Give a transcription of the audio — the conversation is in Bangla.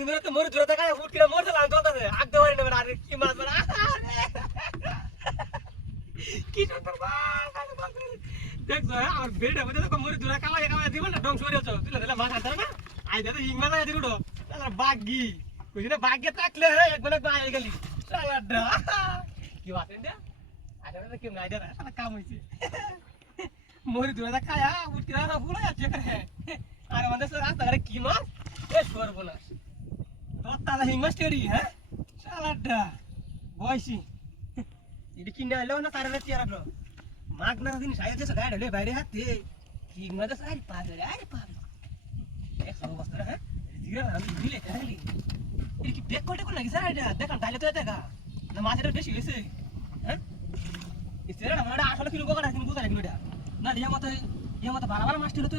দুদিন ধরে তো মরে জোরে থাকায় ফুট কিনা মরছে লাল চলতেছে আগতে পারি না আরে কি মাছ বড় কি সুন্দর মাছ দেখছো আমার বেড়ে মধ্যে তো মরে জোরে কামাই কামাই দিব না ধ্বংস করে যাচ্ছ তুই না মাছ আনতে না আই দাদা হিং মাছ আই দিলুড়ো তাহলে বাগি কইছি না বাগে থাকলে একবার আই গেলি সালাডা কি বাত রে আরে কি নাই দে না কাম হইছে মরে জোরে খায়া ফুট কিনা না ফুলা যাচ্ছে করে আর আমাদের রাস্তা করে কি মাছ এ সর্বনাশ তোর হিং মাছ টেরি হ্যাঁ সালাডা বয়সি এটা কিনে আইলো না তারে চেয়ার রাখলো মাগ না দিন সাইতে সে গাড়ি হলে বাইরে হাতে হিং মাছ আরে পাগল এক অবস্থা হ্যাঁ জিরা আমি দিলে তাহলে এটা কি বেক করতে কোন লাগি স্যার এটা দেখেন তাইলে তো দেখা না মাছটা বেশি হইছে হ্যাঁ এই চেয়ারটা মানে আসলে কিলো বকা না কিন্তু বুঝা লাগলো এটা না ইয়া মত ভালো ভালো মাছ ছিল তো